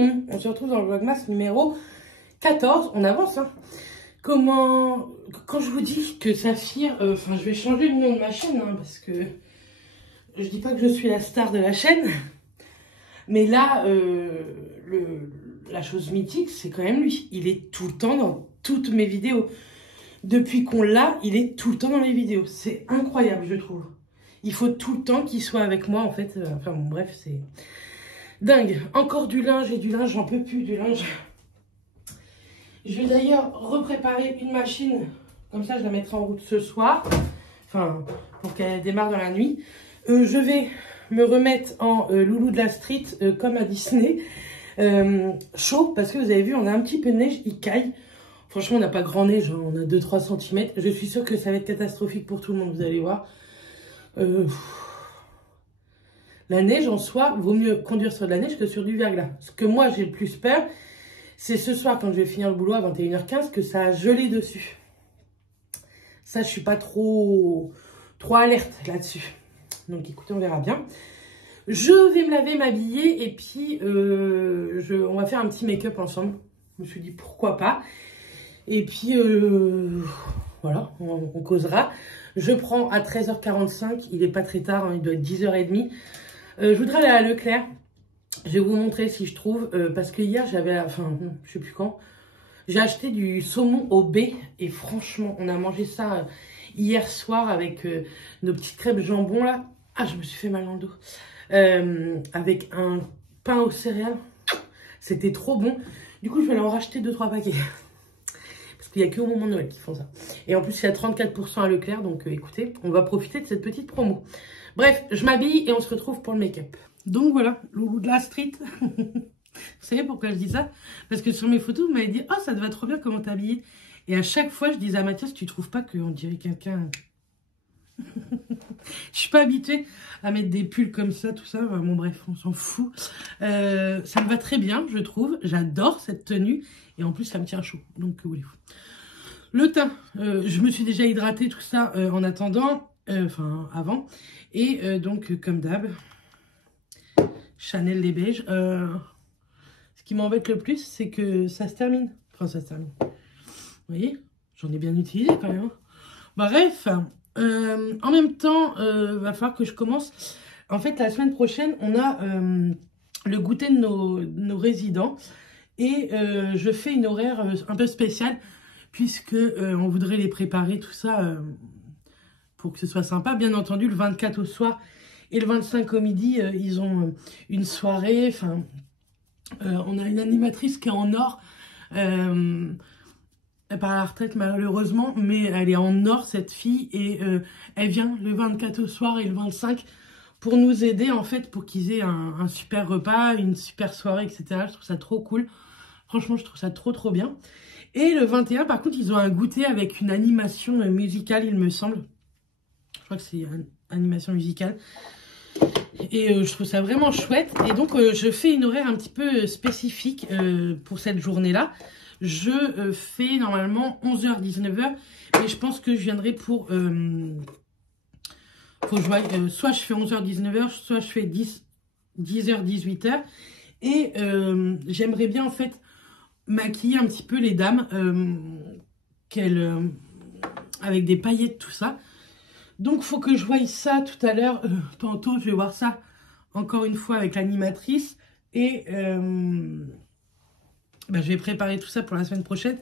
monde, on se retrouve dans le Vlogmas numéro 14, on avance hein. Quand je vous dis que Saphir, enfin je vais changer le nom de ma chaîne hein, parce que je dis pas que je suis la star de la chaîne, mais là la chose mythique c'est quand même lui, il est tout le temps dans toutes mes vidéos, depuis qu'on l'a, il est tout le temps dans les vidéos, c'est incroyable je trouve, il faut tout le temps qu'il soit avec moi en fait, enfin bon bref c'est dingue, encore du linge et du linge, j'en peux plus du linge. Je vais d'ailleurs repréparer une machine, comme ça je la mettrai en route ce soir, enfin pour qu'elle démarre dans la nuit. Je vais me remettre en loulou de la street comme à Disney, chaud parce que vous avez vu on a un petit peu de neige, il caille. Franchement on n'a pas grand neige, on a 2-3 cm, je suis sûre que ça va être catastrophique pour tout le monde, vous allez voir. La neige en soi, vaut mieux conduire sur de la neige que sur du verglas. Ce que moi j'ai le plus peur, c'est ce soir quand je vais finir le boulot à 21h15 que ça a gelé dessus. Ça je suis pas trop alerte là-dessus. Donc écoutez, on verra bien. Je vais me laver, m'habiller et puis on va faire un petit make-up ensemble. Je me suis dit pourquoi pas. Et puis voilà, on causera. Je prends à 13h45, il est pas très tard, hein, il doit être 10h30. Je voudrais aller à Leclerc. Je vais vous montrer si je trouve, parce que hier j'avais, enfin je sais plus quand, j'ai acheté du saumon au baies et franchement on a mangé ça hier soir avec nos petites crêpes jambon là. Ah je me suis fait mal dans le dos. Avec un pain aux céréales, c'était trop bon. Du coup je vais aller en racheter 2-3 paquets. Parce qu'il n'y a que au moment de Noël qu'ils font ça. Et en plus il y a 34% à Leclerc, donc écoutez, on va profiter de cette petite promo. Bref, je m'habille et on se retrouve pour le make-up. Donc voilà, loulou de la street. Vous savez pourquoi je dis ça? Parce que sur mes photos, vous m'avez dit « Oh, ça te va trop bien comment t'es habillée ». Et à chaque fois, je disais à Mathias « Tu trouves pas qu'on dirait quelqu'un ?» Je suis pas habituée à mettre des pulls comme ça, tout ça. Bon bref, on s'en fout. Ça me va très bien, je trouve. J'adore cette tenue. Et en plus, ça me tient chaud. Donc, voulez-vous. Le teint, je me suis déjà hydratée, tout ça, en attendant. Enfin, avant. Et donc, comme d'hab... Chanel les beiges. Ce qui m'embête le plus, c'est que ça se termine. Enfin, ça se termine. Vous voyez, j'en ai bien utilisé quand même. Bref, en même temps, va falloir que je commence. En fait, la semaine prochaine, on a le goûter de nos résidents. Et je fais une horaire un peu spéciale, puisque on voudrait les préparer, tout ça, pour que ce soit sympa. Bien entendu, le 24 au soir. Et le 25 au midi, ils ont une soirée, enfin, on a une animatrice qui est en or, elle part à la retraite malheureusement, mais elle est en or cette fille, et elle vient le 24 au soir et le 25 pour nous aider en fait, pour qu'ils aient un super repas, une super soirée, etc. Je trouve ça trop cool, franchement je trouve ça trop bien. Et le 21 par contre, ils ont un goûter avec une animation musicale il me semble, je crois que c'est une animation musicale. Et je trouve ça vraiment chouette. Et donc, je fais une horaire un petit peu spécifique pour cette journée-là. Je fais normalement 11h-19h. Mais je pense que je viendrai pour... faut que je vois, soit je fais 11h-19h, soit je fais 10h-18h. Et j'aimerais bien, en fait, maquiller un petit peu les dames. Avec des paillettes, tout ça. Donc, il faut que je voie ça tout à l'heure. Tantôt, je vais voir ça encore une fois avec l'animatrice. Et je vais préparer tout ça pour la semaine prochaine.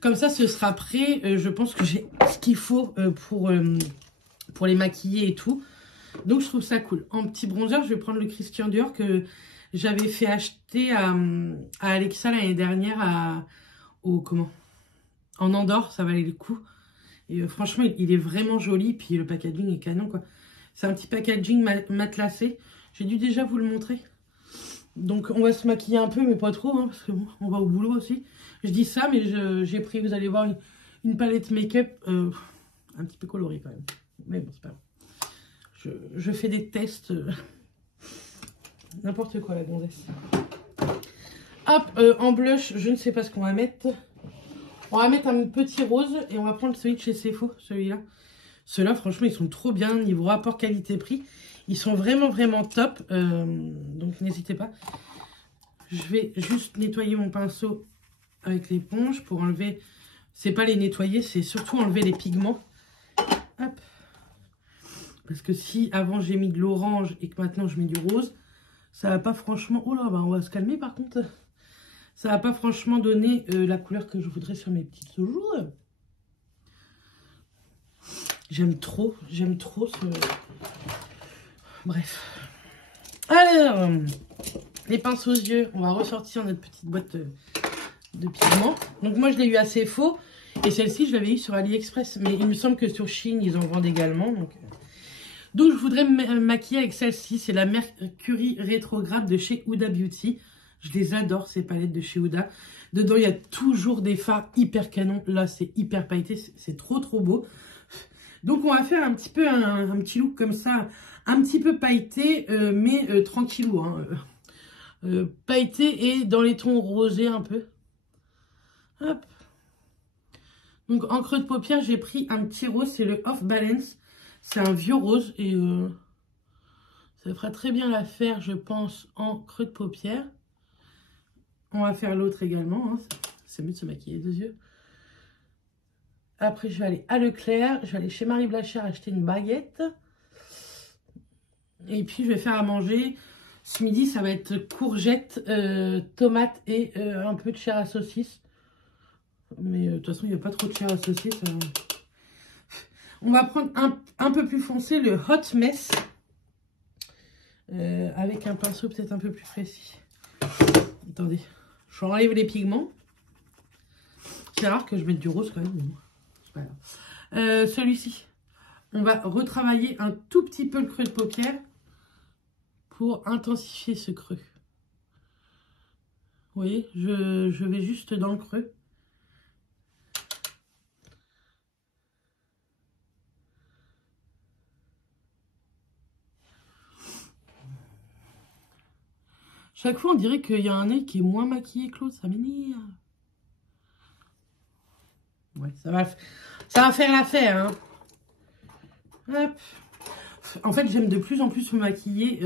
Comme ça, ce sera prêt. Je pense que j'ai ce qu'il faut pour les maquiller et tout. Donc, je trouve ça cool. En petit bronzer, je vais prendre le Christian Dior que j'avais fait acheter à Alexa l'année dernière en Andorre. Ça valait le coup. Et franchement, il est vraiment joli. Puis le packaging est canon, quoi. C'est un petit packaging matelassé. J'ai dû déjà vous le montrer. Donc, on va se maquiller un peu, mais pas trop, hein, parce que bon, on va au boulot aussi. Je dis ça, mais j'ai pris, vous allez voir, une palette make-up un petit peu colorée quand même. Mais bon, c'est pas grave. Je fais des tests. N'importe quoi, la gonzesse. Hop, en blush, je ne sais pas ce qu'on va mettre. On va mettre un petit rose et on va prendre celui de chez Sephora, celui-là. Ceux-là, franchement, ils sont trop bien niveau rapport qualité-prix. Ils sont vraiment top. Donc, n'hésitez pas. je vais juste nettoyer mon pinceau avec l'éponge pour enlever... C'est pas les nettoyer, c'est surtout enlever les pigments. Hop. Parce que si avant j'ai mis de l'orange et que maintenant je mets du rose, ça va pas franchement... Oh là, bah on va se calmer par contre. Ça va pas franchement donner la couleur que je voudrais sur mes petites joues. J'aime trop ce... Bref. Alors, les pinceaux aux yeux, on va ressortir notre petite boîte de pigments. Donc moi je l'ai eu assez faux. Et celle-ci je l'avais eu sur AliExpress. Mais il me semble que sur Shein ils en vendent également. Donc je voudrais me maquiller avec celle-ci. C'est la Mercury Rétrograde de chez Huda Beauty. Je les adore ces palettes de chez Huda. Dedans il y a toujours des fards hyper canons. Là c'est hyper pailleté. C'est trop beau. Donc on va faire un petit peu un petit look comme ça. Un petit peu pailleté mais tranquillou. Hein. Pailleté et dans les tons rosés un peu. Hop. Donc en creux de paupière, j'ai pris un petit rose, c'est le Off Balance. C'est un vieux rose et ça fera très bien l'affaire, je pense, en creux de paupière. On va faire l'autre également, hein. C'est mieux de se maquiller les yeux. Après, je vais aller à Leclerc, je vais aller chez Marie Blachère acheter une baguette. Et puis, je vais faire à manger. Ce midi, ça va être courgettes, tomates et un peu de chair à saucisse. Mais de toute façon, il n'y a pas trop de chair à saucisse. On va prendre un peu plus foncé, le Hot Mess. Avec un pinceau peut-être un peu plus précis. Attendez, je enlève les pigments. C'est rare que je mette du rose quand même. C'est pas grave. Celui-ci, on va retravailler un tout petit peu le creux de paupière pour intensifier ce creux. Vous voyez, je vais juste dans le creux. Chaque fois, on dirait qu'il y a un œil qui est moins maquillé que l'autre. Ça m'énerve. Ouais, ça va faire l'affaire. Hein. Hop. En fait, j'aime de plus en plus me maquiller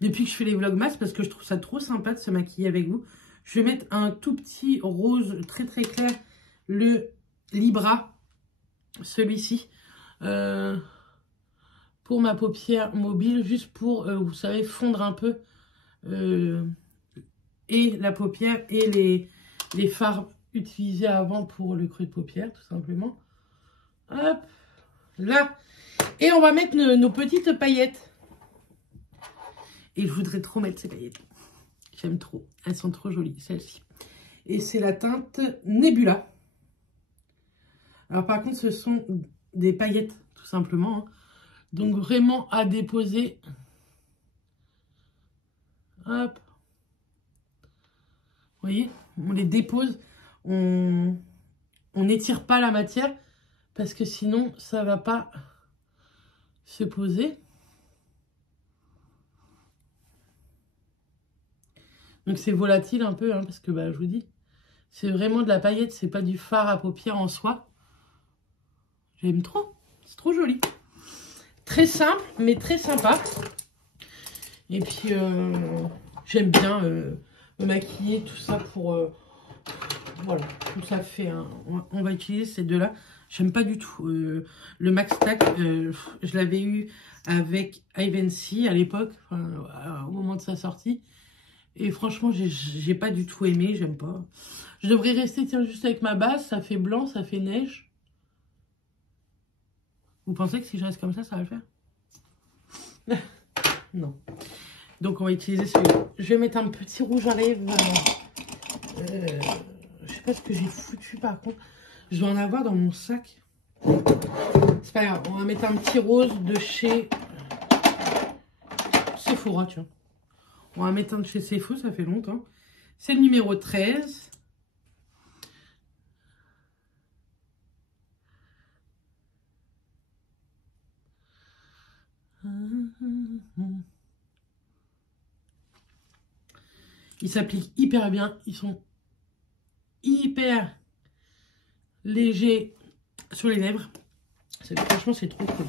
depuis que je fais les vlogmas parce que je trouve ça trop sympa de se maquiller avec vous. Je vais mettre un tout petit rose très clair, le Libra, celui-ci, pour ma paupière mobile, juste pour, vous savez, fondre un peu et la paupière et les fards utilisés avant pour le creux de paupière, tout simplement. Hop, là. Et on va mettre nos petites paillettes. Et je voudrais trop mettre ces paillettes. J'aime trop. Elles sont trop jolies, celles-ci. Et c'est la teinte Nebula. Alors par contre, ce sont des paillettes, tout simplement. Hein. Donc vraiment à déposer. Hop. Vous voyez, on les dépose. On n'étire pas la matière. Parce que sinon, ça va pas se poser. Donc c'est volatile un peu, hein, parce que bah, je vous dis, c'est vraiment de la paillette, c'est pas du fard à paupières en soi. J'aime trop, c'est trop joli. Très simple, mais très sympa. Et puis, j'aime bien me maquiller, tout ça pour... voilà, tout ça fait... Hein, on va utiliser ces deux-là. J'aime pas du tout. Le Max Tack, je l'avais eu avec Ivancy à l'époque, au moment de sa sortie. Et franchement, j'ai pas du tout aimé, j'aime pas. Je devrais rester, tiens, juste avec ma base. Ça fait blanc, ça fait neige. Vous pensez que si je reste comme ça va le faire? Non. Donc, on va utiliser celui-là. Je vais mettre un petit rouge à lèvres. Je sais pas ce que j'ai foutu, par contre. Je dois en avoir dans mon sac. C'est pas grave. On va mettre un petit rose de chez Sephora, tu vois. On va mettre un de chez Sephora, ça fait longtemps. C'est le numéro 13. Ils s'appliquent hyper bien. Ils sont hyper légers sur les lèvres. Franchement, c'est trop cool.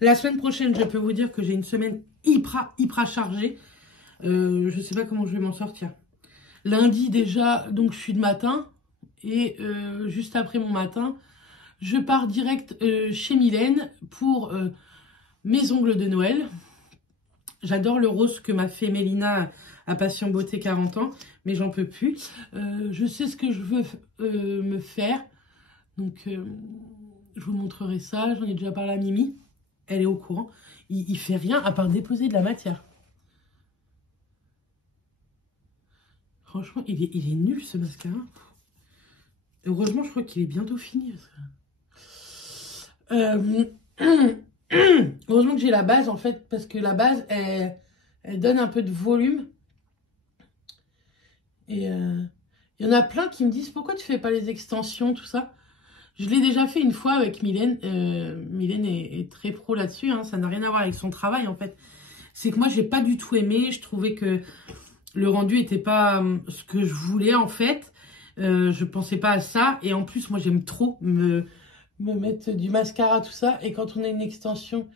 La semaine prochaine, je peux vous dire que j'ai une semaine hyper chargée. Je sais pas comment je vais m'en sortir. Lundi déjà, donc je suis de matin. Et juste après mon matin, je pars direct chez Mylène pour mes ongles de Noël. J'adore le rose que m'a fait Mélina à Passion Beauté 40 ans, mais j'en peux plus. Je sais ce que je veux me faire. Donc, je vous montrerai ça. J'en ai déjà parlé à Mimi. Elle est au courant. Il fait rien à part déposer de la matière. Franchement, il est nul ce mascara. Heureusement, je crois qu'il est bientôt fini. Heureusement que j'ai la base en fait, parce que la base, elle donne un peu de volume. Et il y en a plein qui me disent pourquoi tu fais pas les extensions, tout ça. Je l'ai déjà fait une fois avec Mylène. Mylène est très pro là-dessus, hein. Ça n'a rien à voir avec son travail en fait. C'est que moi, j'ai pas du tout aimé. Je trouvais que le rendu était pas ce que je voulais en fait. Je pensais pas à ça. Et en plus, moi, j'aime trop me mettre du mascara, tout ça. Et quand on a une extension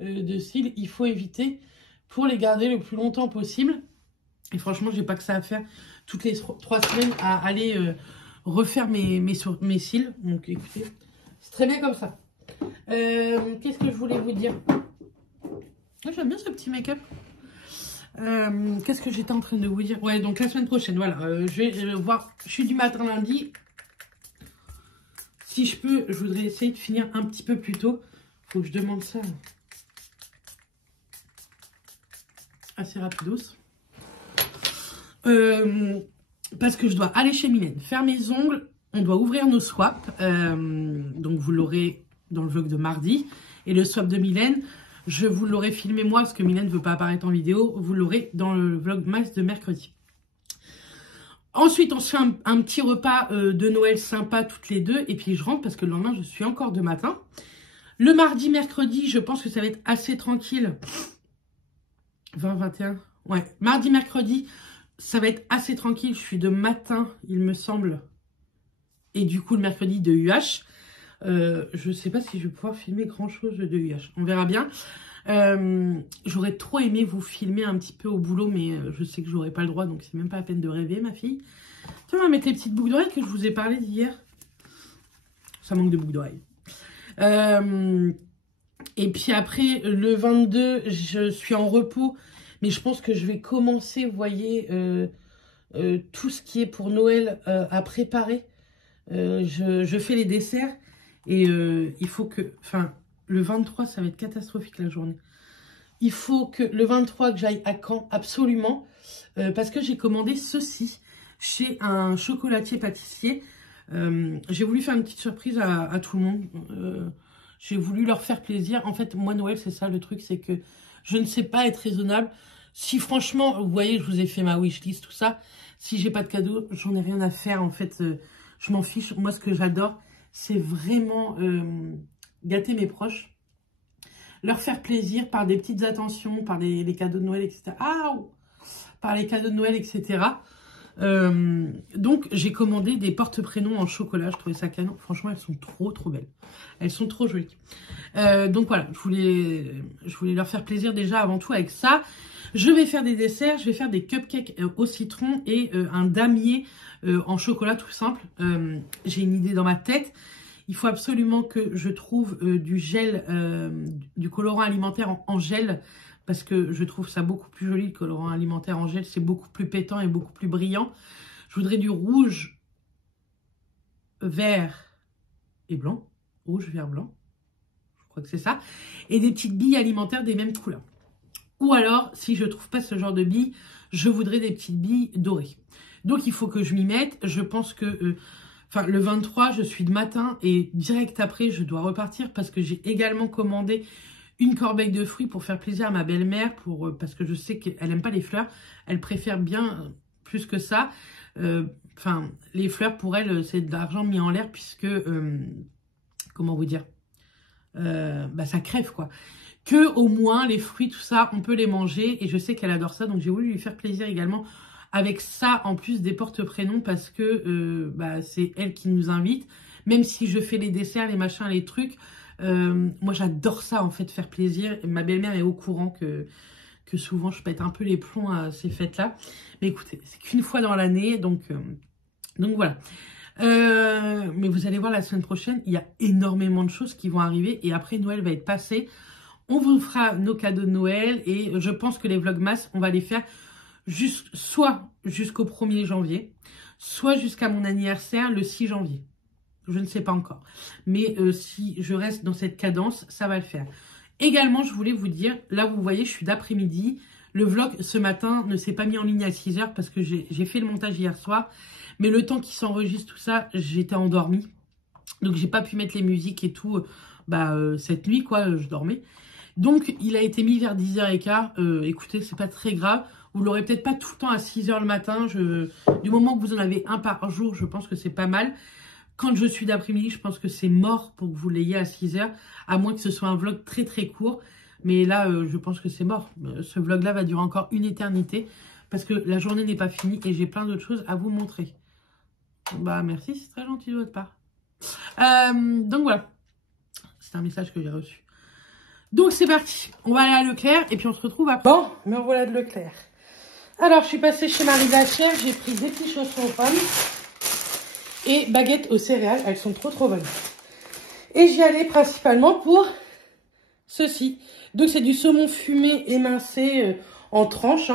de cils, il faut éviter pour les garder le plus longtemps possible. Et franchement, j'ai pas que ça à faire toutes les 3 semaines à aller refaire mes cils. Donc écoutez, c'est très bien comme ça. Qu'est-ce que je voulais vous dire? J'aime bien ce petit make-up. Qu'est-ce que j'étais en train de vous dire? Ouais, donc la semaine prochaine, voilà. Je vais voir. Je suis du matin lundi. Si je peux, je voudrais essayer de finir un petit peu plus tôt. Faut que je demande ça assez rapidos. Parce que je dois aller chez Mylène, faire mes ongles. On doit ouvrir nos swaps. Donc vous l'aurez dans le vlog de mardi. Et le swap de Mylène, je vous l'aurai filmé moi, parce que Mylène ne veut pas apparaître en vidéo. Vous l'aurez dans le vlog max de mercredi. Ensuite, on se fait un petit repas de Noël sympa toutes les deux. Et puis, je rentre parce que le lendemain, je suis encore de matin. Le mardi, mercredi, je pense que ça va être assez tranquille. 20, 21. Ouais, mardi, mercredi, ça va être assez tranquille. Je suis de matin, il me semble. Et du coup, le mercredi de UH. Je ne sais pas si je vais pouvoir filmer grand-chose de UH. On verra bien. J'aurais trop aimé vous filmer un petit peu au boulot, mais je sais que j'aurais pas le droit, donc c'est même pas la peine de rêver, ma fille. Tiens, on va mettre les petites boucles d'oreilles que je vous ai parlé d'hier. Ça manque de boucles d'oreilles. Et puis après, le 22, je suis en repos, mais je pense que je vais commencer, vous voyez, tout ce qui est pour Noël à préparer. Je fais les desserts et il faut que... Enfin, le 23, ça va être catastrophique la journée. Il faut que le 23, que j'aille à Caen, absolument. Parce que j'ai commandé ceci chez un chocolatier pâtissier. J'ai voulu faire une petite surprise à tout le monde. J'ai voulu leur faire plaisir. En fait, moi, Noël, c'est ça le truc, c'est que je ne sais pas être raisonnable. Si franchement, vous voyez, je vous ai fait ma wishlist, tout ça. Si j'ai pas de cadeau, j'en ai rien à faire. En fait, je m'en fiche. Moi, ce que j'adore, c'est vraiment... gâter mes proches, leur faire plaisir par des petites attentions, par les cadeaux de Noël, etc. Par les cadeaux de Noël, etc. Donc, j'ai commandé des porte-prénoms en chocolat. Je trouvais ça canon. Franchement, elles sont trop belles. Elles sont trop jolies. Donc, voilà, je voulais leur faire plaisir déjà avant tout avec ça. Je vais faire des desserts. Je vais faire des cupcakes au citron et un damier en chocolat tout simple. J'ai une idée dans ma tête. Il faut absolument que je trouve du gel, du colorant alimentaire en gel, parce que je trouve ça beaucoup plus joli, le colorant alimentaire en gel. C'est beaucoup plus pétant et beaucoup plus brillant. Je voudrais du rouge, vert et blanc. Rouge, vert, blanc. Je crois que c'est ça. Et des petites billes alimentaires des mêmes couleurs. Ou alors, si je ne trouve pas ce genre de billes, je voudrais des petites billes dorées. Donc, il faut que je m'y mette. Je pense que... Enfin, le 23, je suis de matin et direct après, je dois repartir parce que j'ai également commandé une corbeille de fruits pour faire plaisir à ma belle-mère, parce que je sais qu'elle n'aime pas les fleurs. Elle préfère bien plus que ça. Enfin, les fleurs, pour elle, c'est de l'argent mis en l'air puisque, comment vous dire, ça crève, quoi. Que au moins, les fruits, tout ça, on peut les manger et je sais qu'elle adore ça. Donc, j'ai voulu lui faire plaisir également avec ça, en plus des porte-prénoms, parce que c'est elle qui nous invite. Même si je fais les desserts, les machins, les trucs, moi j'adore ça, en fait, faire plaisir. Ma belle-mère est au courant que souvent je pète un peu les plombs à ces fêtes-là. Mais écoutez, c'est qu'une fois dans l'année, donc voilà. Mais vous allez voir la semaine prochaine, il y a énormément de choses qui vont arriver et après Noël va être passé. On vous fera nos cadeaux de Noël et je pense que les vlogmas, on va les faire soit jusqu'au 1er janvier, soit jusqu'à mon anniversaire le 6 janvier. Je ne sais pas encore. Mais si je reste dans cette cadence, ça va le faire. Également, je voulais vous dire, là vous voyez, je suis d'après-midi. Le vlog ce matin ne s'est pas mis en ligne à 6 h parce que j'ai fait le montage hier soir. Mais le temps qui s'enregistre tout ça, j'étais endormie. Donc j'ai pas pu mettre les musiques et tout cette nuit, quoi, je dormais. Donc il a été mis vers 10h15. Écoutez, c'est pas très grave. Vous l'aurez peut-être pas tout le temps à 6 h le matin. Du moment que vous en avez un par jour, je pense que c'est pas mal. Quand je suis d'après-midi, je pense que c'est mort pour que vous l'ayez à 6 h. À moins que ce soit un vlog très très court. Mais là, je pense que c'est mort. Ce vlog-là va durer encore une éternité. Parce que la journée n'est pas finie et j'ai plein d'autres choses à vous montrer. Bah merci, c'est très gentil de votre part. Donc voilà. C'est un message que j'ai reçu. Donc c'est parti. On va aller à Leclerc et puis on se retrouve après. Bon, me revoilà de Leclerc. Alors, je suis passée chez Marie Bachère. J'ai pris des petits chaussons aux pommes. Et baguettes aux céréales. Elles sont trop trop bonnes. Et j'y allais principalement pour ceci. Donc c'est du saumon fumé émincé en tranches.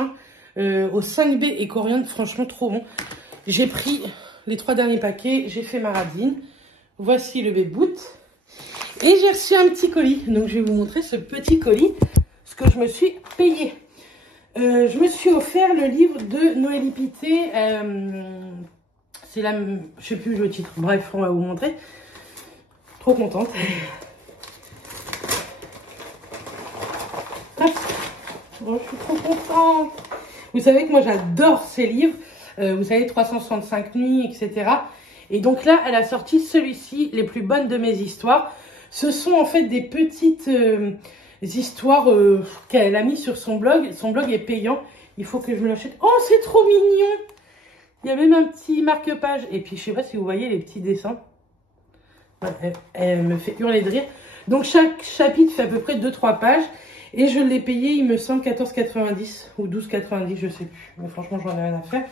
Au 5B et coriandre. Franchement trop bon. J'ai pris les 3 derniers paquets. J'ai fait ma radine. Voici le B-boot. Et j'ai reçu un petit colis. Donc je vais vous montrer ce petit colis. Ce que je me suis payé. Je me suis offert le livre de Noélie Pité. C'est la... Je sais plus le titre. Bref, on va vous montrer. Trop contente. Oh, je suis trop contente. Vous savez que moi j'adore ces livres. Vous savez, 365 nuits, etc. Et donc là, elle a sorti celui-ci, Les plus bonnes de mes histoires. Ce sont en fait des petites histoires qu'elle a mis sur son blog. Son blog est payant. Il faut que je me l'achète. Oh, c'est trop mignon. Il y a même un petit marque-page. Et puis, je sais pas si vous voyez les petits dessins. Elle me fait hurler de rire. Donc, chaque chapitre fait à peu près 2-3 pages. Et je l'ai payé, il me semble, 14,90 ou 12,90, je sais plus. Mais franchement, j'en ai rien à faire.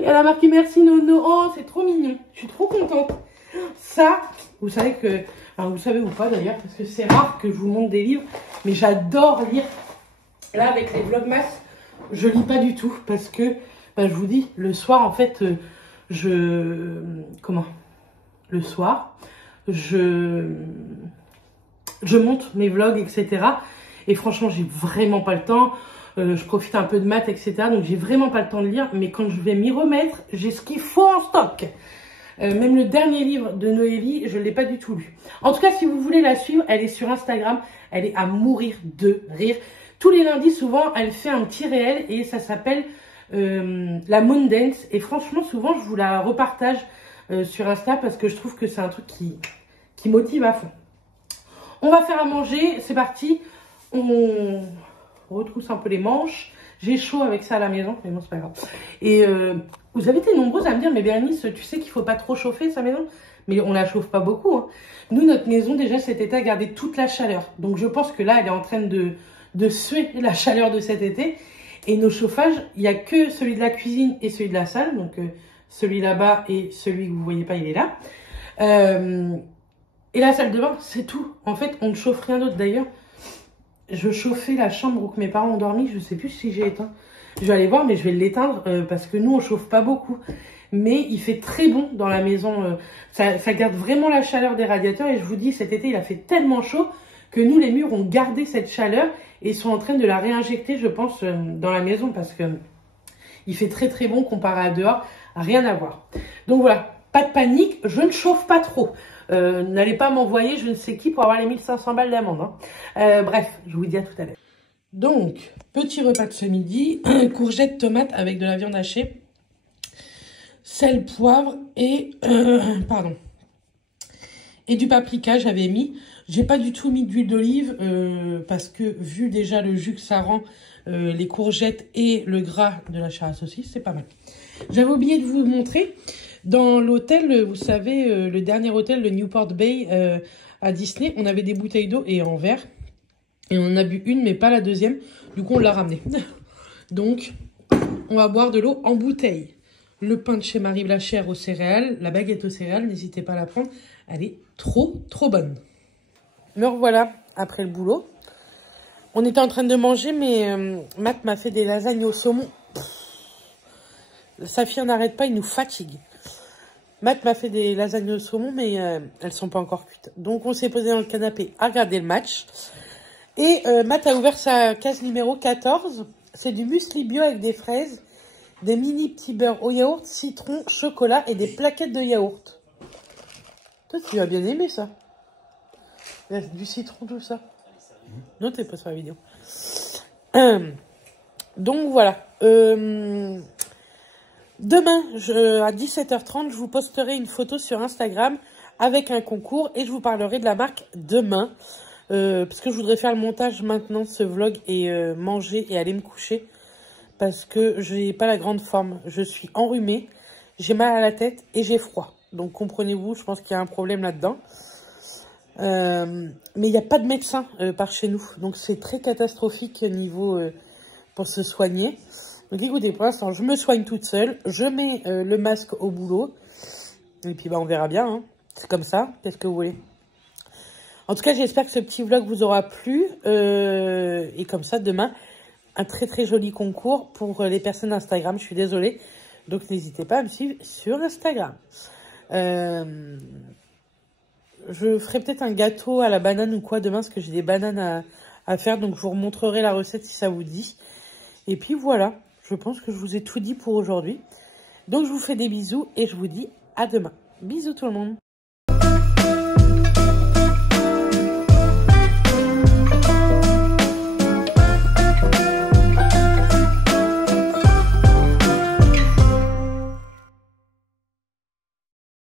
Et elle a marqué merci Nono. Oh, c'est trop mignon. Je suis trop contente. Ça, vous savez que... Enfin, vous savez ou pas d'ailleurs, parce que c'est rare que je vous montre des livres. Mais j'adore lire. Là, avec les vlogmas, je lis pas du tout. Parce que, je vous dis, le soir, en fait, Le soir, je monte mes vlogs, etc. Et franchement, j'ai vraiment pas le temps. Je profite un peu de maths, etc. Donc, j'ai vraiment pas le temps de lire. Mais quand je vais m'y remettre, j'ai ce qu'il faut en stock. Même le dernier livre de Noélie, je ne l'ai pas du tout lu. En tout cas, si vous voulez la suivre, elle est sur Instagram. Elle est à mourir de rire. Tous les lundis, souvent, elle fait un petit réel et ça s'appelle la Moon Dance. Et franchement, souvent, je vous la repartage sur Insta parce que je trouve que c'est un truc qui motive à fond. On va faire à manger, c'est parti. On retrousse un peu les manches. J'ai chaud avec ça à la maison, mais bon, c'est pas grave. Et vous avez été nombreuses à me dire, mais Bérénice, tu sais qu'il faut pas trop chauffer sa maison? Mais on la chauffe pas beaucoup. Hein. Nous, notre maison, déjà, cet été, a gardé toute la chaleur. Donc, je pense que là, elle est en train de suer la chaleur de cet été. Et nos chauffages, il n'y a que celui de la cuisine et celui de la salle. Donc, celui là-bas et celui que vous voyez pas, il est là. Et la salle de bain, c'est tout. En fait, on ne chauffe rien d'autre. D'ailleurs, je chauffais la chambre où mes parents ont dormi. Je sais plus si j'ai éteint. Je vais aller voir, mais je vais l'éteindre parce que nous, on chauffe pas beaucoup. Mais il fait très bon dans la maison. Ça garde vraiment la chaleur des radiateurs. Et je vous dis, cet été, il a fait tellement chaud que nous, les murs ont gardé cette chaleur et sont en train de la réinjecter, je pense, dans la maison parce que il fait très très bon comparé à dehors. Rien à voir. Donc voilà, pas de panique. Je ne chauffe pas trop. N'allez pas m'envoyer je ne sais qui pour avoir les 1500 balles d'amende. Hein. Bref, je vous dis à tout à l'heure. Donc, petit repas de ce midi. Courgettes, tomates avec de la viande hachée. Sel, poivre et... Et du paprika, j'avais mis. J'ai pas du tout mis d'huile d'olive parce que vu déjà le jus que ça rend, les courgettes et le gras de la chair à saucisse, c'est pas mal. J'avais oublié de vous montrer. Dans l'hôtel, vous savez, le dernier hôtel, le Newport Bay à Disney, on avait des bouteilles d'eau et en verre. Et on en a bu une, mais pas la deuxième. Du coup, on l'a ramenée. Donc, on va boire de l'eau en bouteille. Le pain de chez Marie Blachère aux céréales, la baguette aux céréales, n'hésitez pas à la prendre. Elle est trop, trop bonne. Me revoilà après le boulot. On était en train de manger, mais Matt m'a fait des lasagnes au saumon. Sa fille n'arrête pas, il nous fatigue. Matt m'a fait des lasagnes au saumon, mais elles sont pas encore cuites. Donc on s'est posé dans le canapé à regarder le match. Et Matt a ouvert sa case numéro 14. C'est du muesli bio avec des fraises, des mini petits beurres au yaourt, citron, chocolat et des plaquettes de yaourt. Toi, tu as bien aimé ça. Il y a du citron, tout ça. Non, t'es pas sur la vidéo. Donc voilà. Demain, à 17h30, je vous posterai une photo sur Instagram avec un concours et je vous parlerai de la marque demain. Parce que je voudrais faire le montage maintenant de ce vlog et manger et aller me coucher. Parce que je n'ai pas la grande forme. Je suis enrhumée, j'ai mal à la tête et j'ai froid. Donc comprenez-vous, je pense qu'il y a un problème là-dedans. Mais il n'y a pas de médecin par chez nous. Donc c'est très catastrophique niveau pour se soigner. Donc écoutez, pour l'instant, je me soigne toute seule. Je mets le masque au boulot. Et puis bah, on verra bien. Hein. C'est comme ça. Qu'est-ce que vous voulez? En tout cas, j'espère que ce petit vlog vous aura plu. Et comme ça, demain, un très très joli concours pour les personnes d'Instagram. Je suis désolée. Donc n'hésitez pas à me suivre sur Instagram. Je ferai peut-être un gâteau à la banane ou quoi demain, parce que j'ai des bananes à faire. Donc je vous remontrerai la recette si ça vous dit. Et puis voilà, je pense que je vous ai tout dit pour aujourd'hui. Donc je vous fais des bisous et je vous dis à demain. Bisous tout le monde.